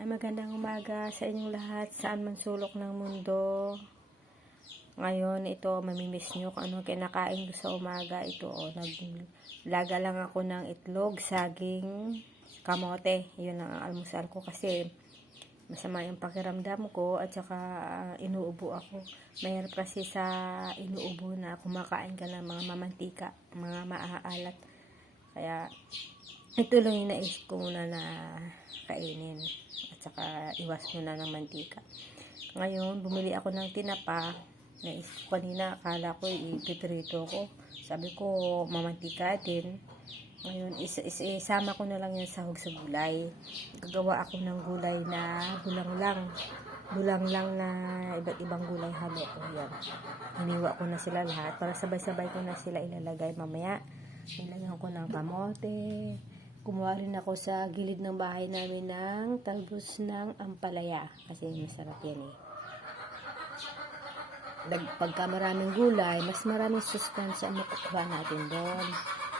Ay magandang umaga sa inyong lahat, saan man sulok ng mundo. Ngayon, ito, mamimiss nyo kung ano kinakain ko sa umaga. Ito, naglaga lang ako ng itlog, saging, kamote. Yun ang almusal ko kasi masama yung pakiramdam ko at saka inuubo ako. Mayroon kasi sa inuubo na kumakain ka ng mga mamantika, mga maaalat. Kaya, ito lang yung naisip ko muna na kainin. At saka iwas muna ng mantika. Ngayon, bumili ako ng tinapa. Naisip ko kanina, akala ko ipiprito ko. Sabi ko, mamantika din. Ngayon, isama ko na lang yung sahog sa gulay. Gagawa ako ng gulay na bulang lang. Bulang lang na iba't ibang gulay halo ko. Yan. Hiniwa ko na sila lahat. Para sabay-sabay ko na sila ilalagay mamaya. Nilagyan ko ng kamote. Kumuha rin ako sa gilid ng bahay namin ng talbos ng ampalaya. Kasi masarap yan eh. Pagka maraming gulay, mas maraming sustansya ang makukuha natin doon.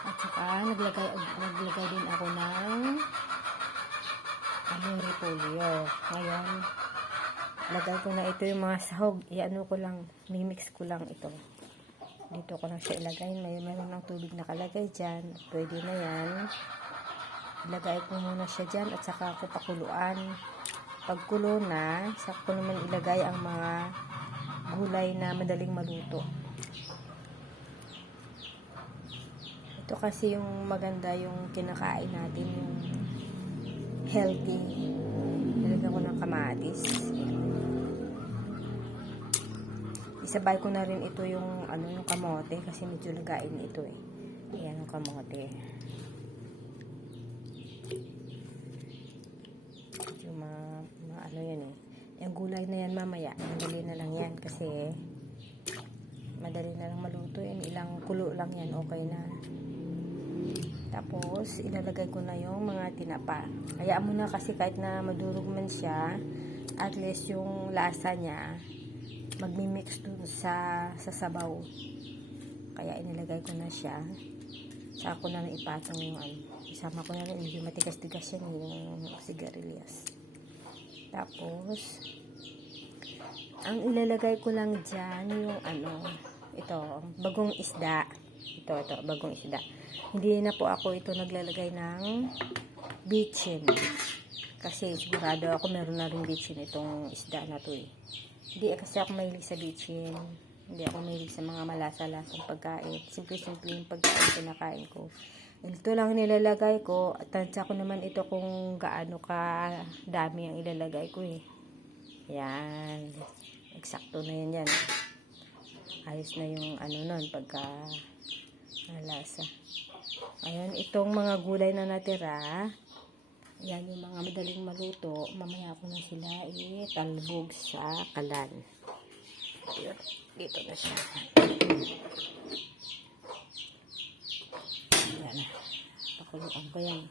At saka, naglagay din ako ng repolyo. Ngayon, lagay ko na ito yung mga sahog. Iano ko lang, mimix ko lang ito. Dito ko lang siya ilagay. Mayroon ng tubig na kalagay dyan. Pwede na yan. Ilagay ko muna siya dyan at saka ko pakuluan. Pagkulo na, saka ko naman ilagay ang mga gulay na madaling maluto. Ito kasi yung maganda yung kinakain natin, yung healthy. Ilagay ko ng kamatis. Isabay ko na rin ito yung yung kamote kasi medyo lagain ito eh. Ayan yung kamote. Yan eh. Yung gulay na yan mamaya, madali na lang yan kasi madali na lang maluto yan. Ilang kulo lang yan, okay na. Tapos, ilalagay ko na yung mga tinapa. Hayaan mo na kasi kahit na madurog man siya, at least yung lasa niya, magmimix dun sa sabaw. Kaya inilagay ko na siya. Saka ko na lang ipatong yung isama ko na rin, medyo matigas-tigas yan yung sigarilyas. Tapos, ang ilalagay ko lang dyan yung ito, bagong isda. Ito, bagong isda. Hindi na po ako ito naglalagay ng bitchin. Kasi sigurado ako meron na rin bitchin itong isda na to eh. Hindi kasi ako mahilig sa bitchin. Hindi ako mahilig sa mga malasa-lasang pagkain. Simple-simple yung pagkain kinakain ko. Ito lang nilalagay ko. Tansya ko naman ito kung gaano ka dami ang ilalagay ko eh. Yan. Eksakto na yan. Ayos na yung nun pagka lasa. Ayan, itong mga gulay na natira. Yan yung mga madaling maluto. Mamaya ko na sila talbog sa kalan. Ayun, dito na siya. Yan na. Pakuluan ko yan.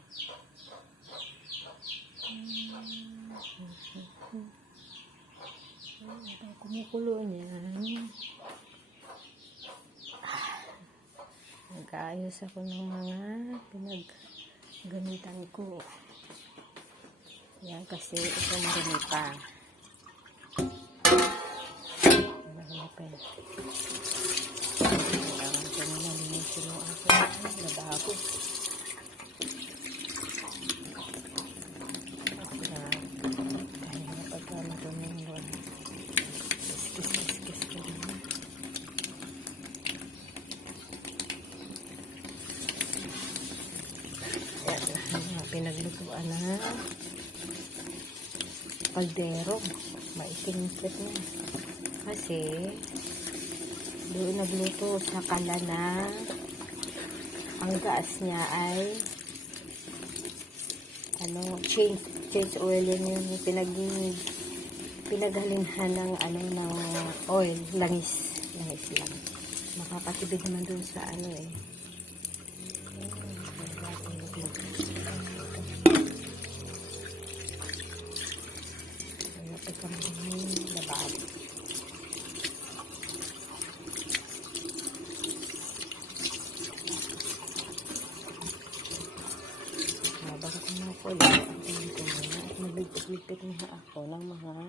Kumukulo niyan. Nag-aayos ako ng mga pinaggamitan ko. Yan kasi ito marami pa. Marami pa yan. Kailangan ko na nalinisin yung aking lababo. Kaya na pagkano ko ng kiss ko rin. Yan, pinaglutuan na kaldero. Maitingkit na. Kasi doon nagluto sa kala na ang gas niya ay change oil yung pinaghalinhan ng ng oil, langis lang. Makakatibig naman doon sa lababo. Habang kumukulo, at magligpit-ligpit na ako ng mga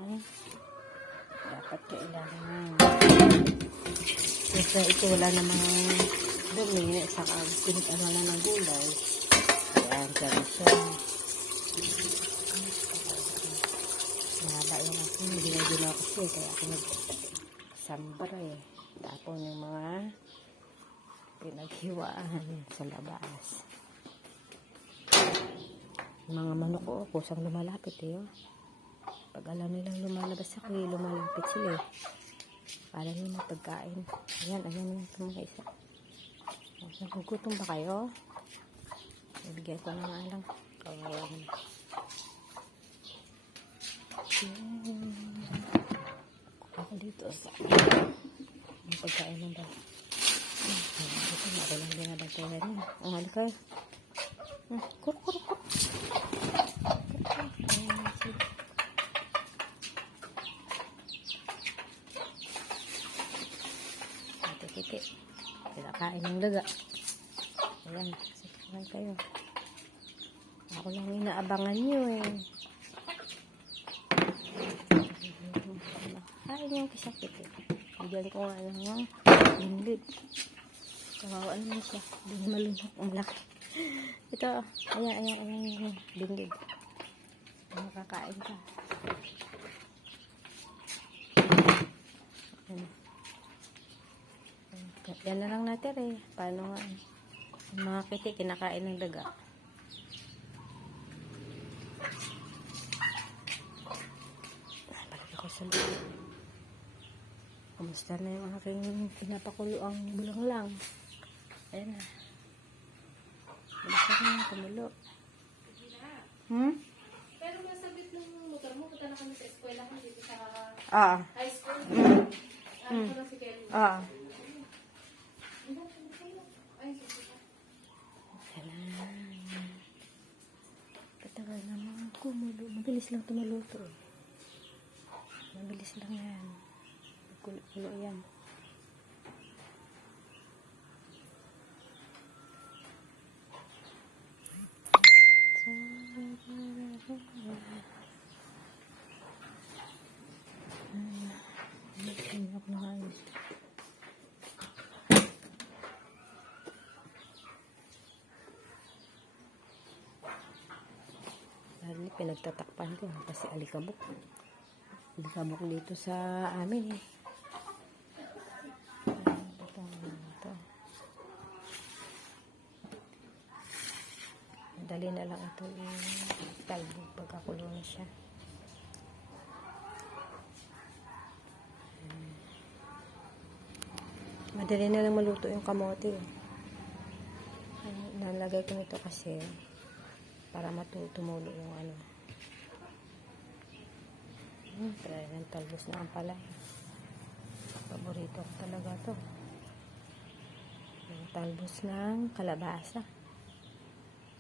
dapat kailangan. Kasi ito wala namang dumi, saka pinag-ano na ng gulay. Ayan, sabi siya. Mahaba yung ako, hindi na ginawa kasi, kaya ako nag-sambar eh. Tapon yung mga pinaghiwaan sa labas. Mga manok ko, kusang lumalapit eh. Oh. Pag alam nilang lumalabas ako, lumalapit sila eh. Para nila pagkain. Ayan, ayan yung mga isa. Nagugutom ba kayo? Ibigay ko na nga lang. Kawawan. Ako dito sa ang pagkain ng bala. Ito, makulang din na bantay rin. Ang halika. Kur. Ate-kiti. Pinakain ng daga. Ayan. Sikaman kayo. Ako lang inaabangan nyo eh. Kain yung kisakit eh. Bigyan ko nga lang linglit. Kawawa naman siya. Hindi malunok. Ang laki. Ito. Ayan. Linglit. Makakain ka. Yan na lang natin eh. Paano nga eh. Yung mga kiti kinakain ng daga. Balik ako sa loob. Kumusta na yung aking pinapakulo ang bulang lang. Ayan na. Kumusta na yung kumulo. Pero masabit ng motor mo, punta na kami sa eskwela ko dito sa high school. Ano ko lang si Kelly. Ay, Katagal naman kumulo. Mabilis lang tumaluto. Mabilis lang yan. Kulo yan. Pinagtatakpan ko kasi alikabok dito sa amin eh. Ito. Madali na lang ito talbog pagkakulo na siya. Madali na lang maluto yung kamote eh. Nalagay ko nito kasi para tumulo yung ano. Try ng talbos na ang palay. Paborito ko talaga to. Yung talbos ng kalabasa.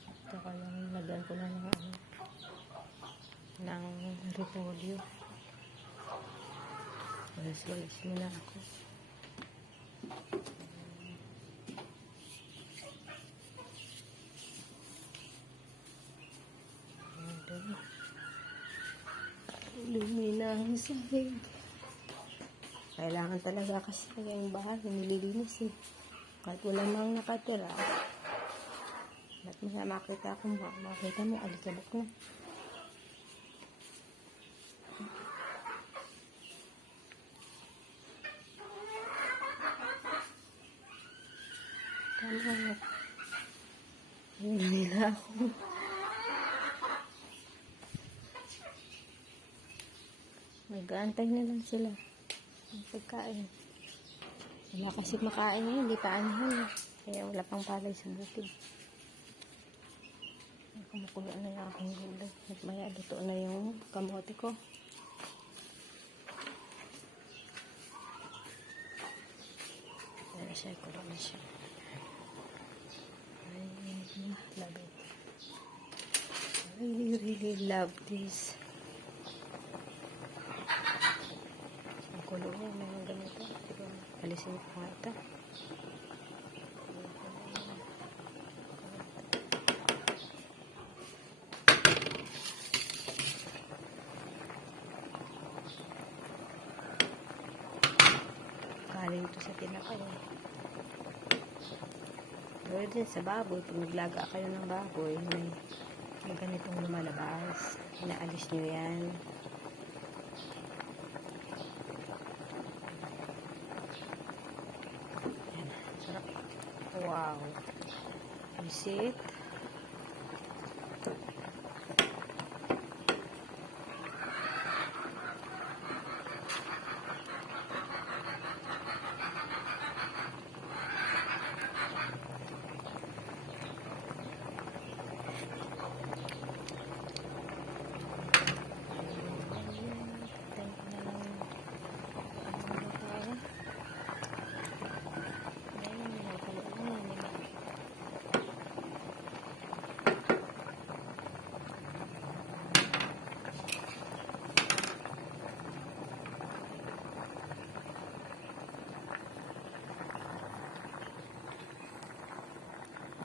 Ito ko lang lagyan ko na ng repolyo. Walis muna ako. Luminang sahig. Kailangan talaga kasi yung bahay nililinis eh. Kahit wala nang nakatira. At makita ko makita mo alikabok na. Tama. Ayun na nila ako. Nag-aantay na lang sila ang pagkain. Wala kasi makain ngayon, hindi pa anihan eh. Kaya wala pang palay sa bukid. Kumukulo na yung aking gulay. Nagmaya, luto na yung kamote ko. Wala siya, kulo na siya. I love it. I really love this. Kulo yan na yung ganito. Alisin ko nga ito. tinapay. Pero din sa baboy, pag naglaga kayo ng baboy, may ganitong lumalabas. Inaalis nyo yan. Yan. Sarap. Wow. Visit.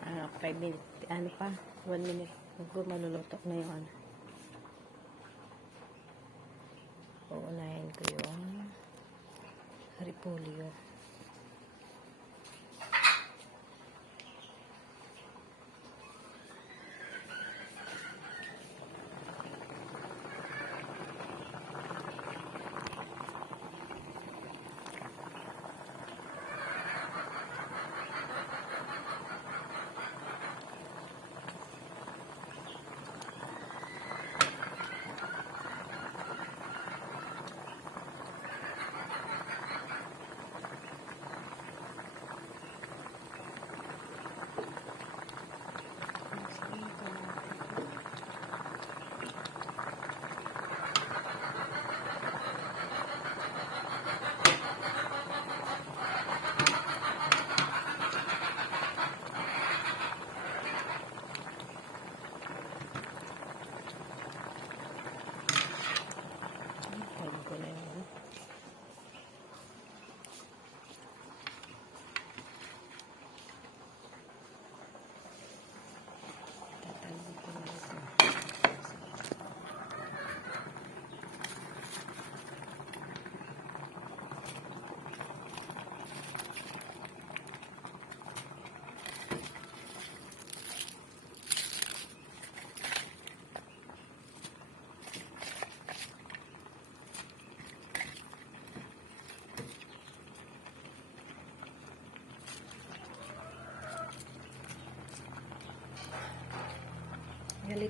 Ah, 5 minutes. Ano pa? 1 minute. Maluluto na yun. Uunahin ko yung repolyo.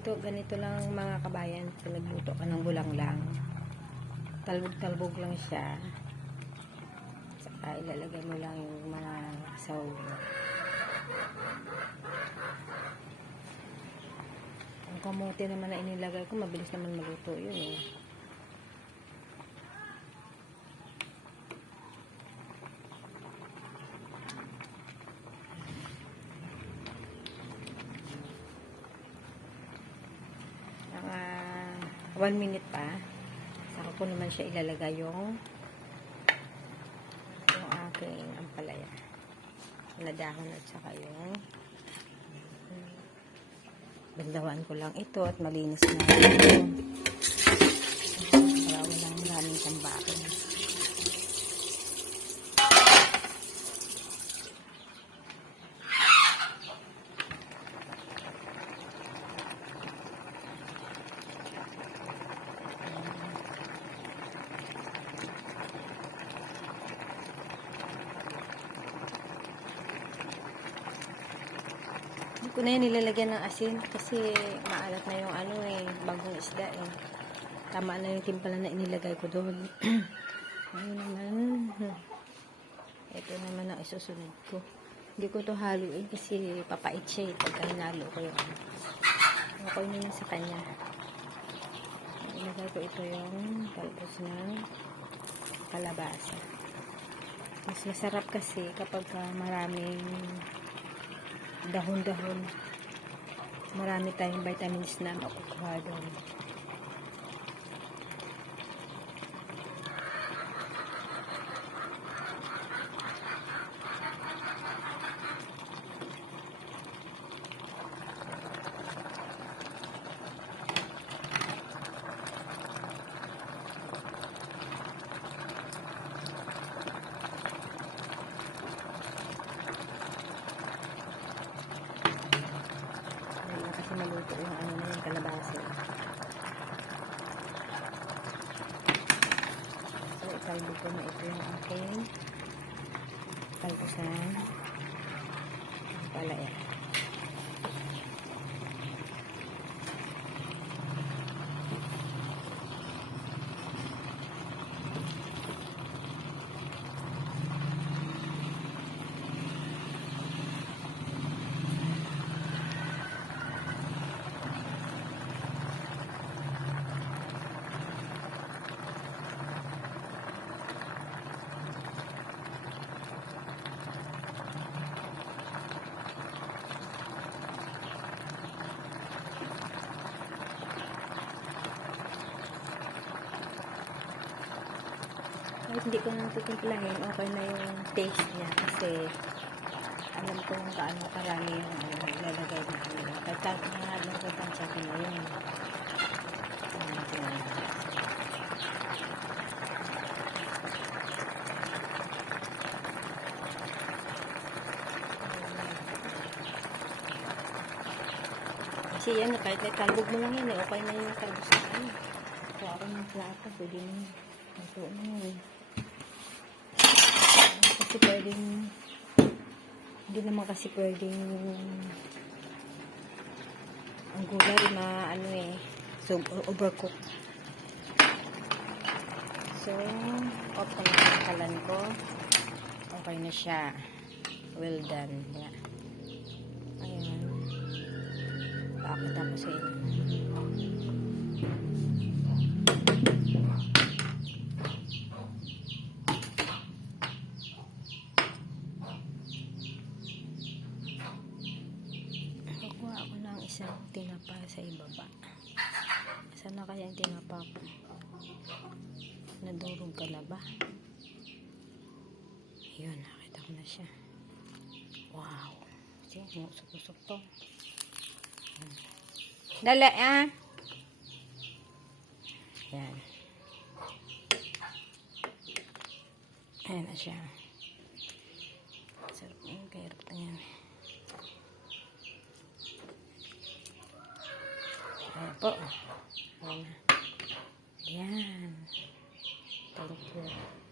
Ganito lang mga kabayan, pinagluto ka ng bulanglang. Talbog-talbog lang siya. Saka ilalagay mo lang yung mga sahog mo. Ang kamote naman na inilagay ko, mabilis naman maluto yun eh. Mga 1 minute pa. Saka ko naman siya ilalagay yung aking ampalaya na dahon at saka yung bandawan ko lang ito at malinis na ito para walang maraming tambakin. Ko na yan nilalagyan ng asin kasi maalat na yung bagong isda eh. Tama na yung timpala na inilagay ko doon. Ayun naman. Ito naman ang isusunod ko. Hindi ko to haluin kasi papait siya eh. Pagka hinalo ko yung okay na yun sa kanya. Ilagay ko ito yung talbos ng kalabasa. Mas masarap kasi kapag maraming dahon-dahon. Marami tayong vitamins na makukuha doon. sabi ko na ito yung aking talbusan. Palaya. Kahit hindi ko nang titimplahin, okay na yung taste niya kasi alam ko kung gaano karami yung ilalagay na ano. Kahit kahit lang ko pang sa akin yun. Kasi yan, kahit talbog mo lang yun, okay na yung talbog sa akin. Kuha ako ng plato, pwede mo. Ito na yun. Kasi pwedeng, hindi naman kasi pwedeng ang gulay na ano so overcook. So, off ko na yung kalan ko. Okay na siya. Well done. Yeah. Ayan. Pakita ko sa inyo. Kukuha ako ng isang tinapa sa ibaba. Saan na kaya yung tinapa ko? Nadurog ka na ba? Ayun, nakita ko na siya. Wow. Kasi, usok-usok to. Dali, ah. Yan. Ayan na siya. Sarap yung kahirap na yan. Ayan po. Ayan na. Ayan. Thank you.